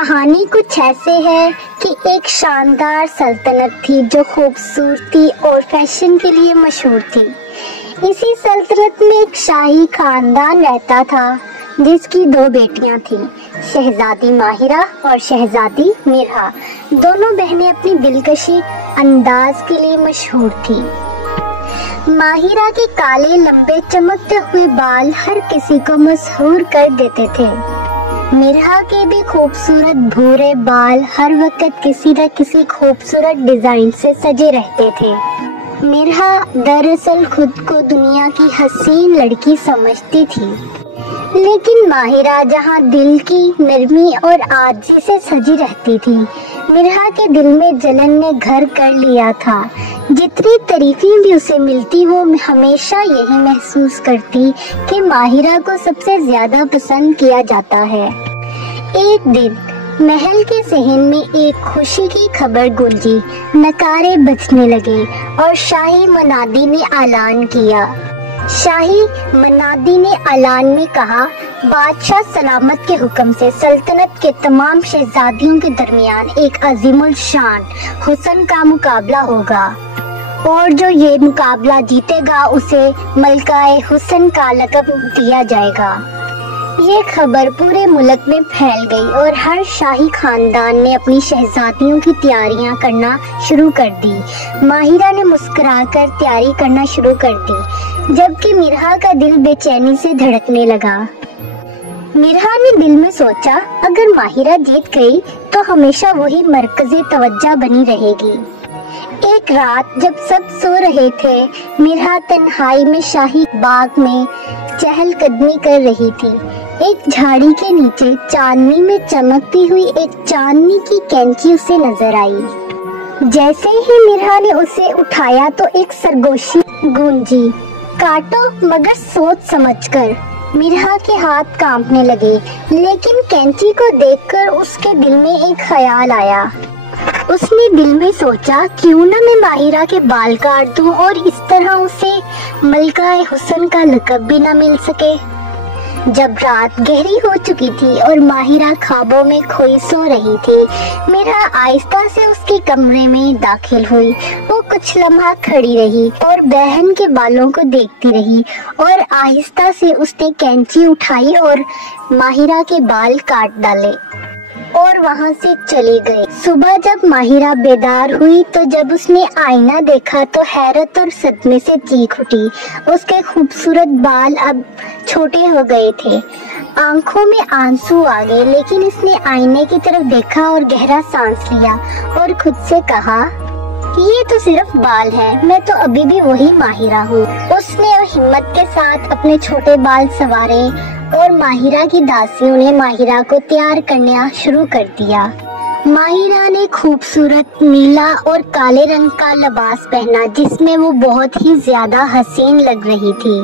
کہانی کچھ ایسے ہے کہ ایک شاندار سلطنت تھی جو خوبصورتی اور فیشن کے لیے مشہور تھی۔ اسی سلطنت میں ایک شاہی خاندان رہتا تھا جس کی 2 بیٹیاں تھیں، شہزادی ماہرہ اور شہزادی مرحا۔ دونوں بہنیں اپنی دلکش انداز کے لیے مشہور تھیں۔ ماہرہ کے کالے لمبے چمکتے ہوئے بال ہر کسی کو مسحور کر دیتے تھے۔ مرحا کے بھی خوبصورت بھورے بال ہر وقت کسی نہ کسی خوبصورت ڈیزائن سے سجے رہتے تھے۔ مرحا دراصل خود کو دنیا کی حسین لڑکی سمجھتی تھی، لیکن ماہرہ جہاں دل کی نرمی اور عاجزی سے سجی رہتی تھی، مرحا کے دل میں جلن نے گھر کر لیا تھا۔ جتنی تعریفیں بھی اسے ملتی وہ ہمیشہ یہی محسوس کرتی کہ ماہرہ کو سب سے زیادہ پسند کیا جاتا ہے۔ ایک دن محل کے صحن میں ایک خوشی کی خبر گونجی، نعرے بجنے لگے اور شاہی منادی نے اعلان کیا۔ شاہی منادی نے اعلان میں کہا، بادشاہ سلامت کے حکم سے سلطنت کے تمام شہزادیوں کے درمیان ایک عظیم الشان حسن کا مقابلہ ہوگا، اور جو یہ مقابلہ جیتے گا اسے ملکہ حسن کا لقب دیا جائے گا۔ یہ خبر پورے ملک میں پھیل گئی اور ہر شاہی خاندان نے اپنی شہزادیوں کی تیاریاں کرنا شروع کر دی۔ ماہرہ نے مسکرا کر تیاری کرنا شروع کر دی، جبکہ مرحا کا دل بے چینی سے دھڑکنے لگا۔ مرحا نے دل میں سوچا، اگر ماہرہ جیت گئی تو ہمیشہ وہی مرکز توجہ بنی رہے گی۔ ایک رات جب سب سو رہے تھے، مرحا تنہائی میں شاہی باغ میں چہل قدمی کر رہی تھی۔ ایک جھاڑی کے نیچے چاندنی میں چمکتی ہوئی ایک چاندنی کی کینچی اسے نظر آئی۔ جیسے ہی مرحا نے اسے اٹھایا تو ایک سرگوشی گونجی، کاٹو مگر سوچ سمجھ کر۔ مرحا کے ہاتھ کانپنے لگے، لیکن کینچی کو دیکھ کر اس کے دل میں ایک خیال آیا۔ اس نے دل میں سوچا، کیوں نہ میں ماہرہ کے بال کاٹ دوں اور اس طرح اسے ملکہ حسن کا لقب بھی نہ مل سکے۔ جب رات گہری ہو چکی تھی اور ماہرہ خوابوں میں کھوئی سو رہی تھی، مرحا آہستہ سے اس کے کمرے میں داخل ہوئی۔ وہ کچھ لمحہ کھڑی رہی اور بہن کے بالوں کو دیکھتی رہی، اور آہستہ سے اس نے کینچی اٹھائی اور ماہرہ کے بال کاٹ ڈالے اور وہاں سے چلی گئی۔ صبح جب ماہرہ بیدار ہوئی تو جب اس نے آئینہ دیکھا تو حیرت اور صدمے سے چیخ اٹھی۔ اس کے خوبصورت بال اب چھوٹے ہو گئے تھے، آنکھوں میں آنسو آ گئے، لیکن اس نے آئینے کی طرف دیکھا اور گہرا سانس لیا اور خود سے کہا، یہ تو صرف بال ہے، میں تو ابھی بھی وہی ماہرہ ہوں۔ اس نے ہمت کے ساتھ اپنے چھوٹے بال سنوارے اور ماہرہ کی داسیوں نے ماہرہ کو تیار کرنا شروع کر دیا۔ ماہرہ نے خوبصورت نیلا اور کالے رنگ کا لباس پہنا، جس میں وہ بہت ہی زیادہ حسین لگ رہی تھی،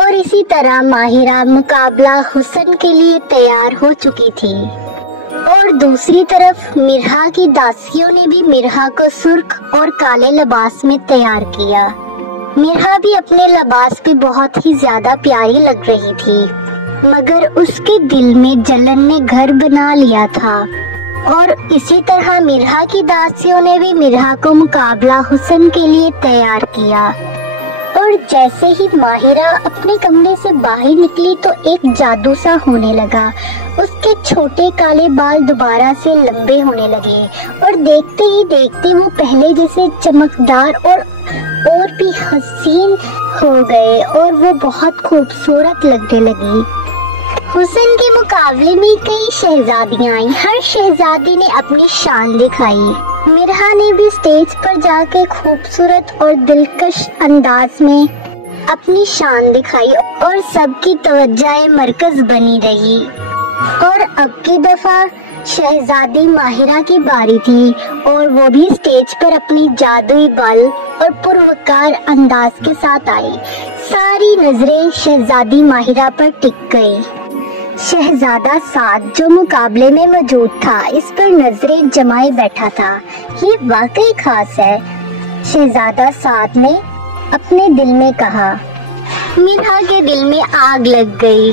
اور اسی طرح ماہرہ مقابلہ حسن کے لیے تیار ہو چکی تھی۔ اور دوسری طرف مرحا کی داسیوں نے بھی مرحا کو سرخ اور کالے لباس میں تیار کیا۔ مرحا بھی اپنے لباس پہ بہت ہی زیادہ پیاری لگ رہی تھی، مگر اس کے دل میں جلن نے گھر بنا لیا تھا، اور اسی طرح مرحا کی داسیوں نے بھی مرحا کو مقابلہ حسن کے لیے تیار کیا۔ اور جیسے ہی ماہرہ اپنے کمرے سے باہر نکلی تو ایک جادو سا ہونے لگا۔ اس کے چھوٹے کالے بال دوبارہ سے لمبے ہونے لگے، اور دیکھتے ہی دیکھتے وہ پہلے جیسے چمکدار اور بھی حسین ہو گئے، اور وہ بہت خوبصورت لگنے لگی۔ حسن کے مقابلے میں کئی شہزادیاں آئیں، ہر شہزادی نے اپنی شان دکھائی۔ مرحا نے بھی اسٹیج پر جا کے خوبصورت اور دلکش انداز میں اپنی شان دکھائی اور سب کی توجہ مرکز بنی رہی۔ اور اب کی دفعہ شہزادی ماہرہ کی باری تھی، اور وہ بھی اسٹیج پر اپنی جادوئی بال اور پروکار انداز کے ساتھ آئی۔ ساری نظریں شہزادی ماہرہ پر ٹک گئی۔ شہزادہ سعد جو مقابلے میں موجود تھا، اس پر نظریں جمائے بیٹھا تھا۔ یہ واقعی خاص ہے، شہزادہ سعد نے اپنے دل میں کہا۔ مرحا کے دل میں آگ لگ گئی۔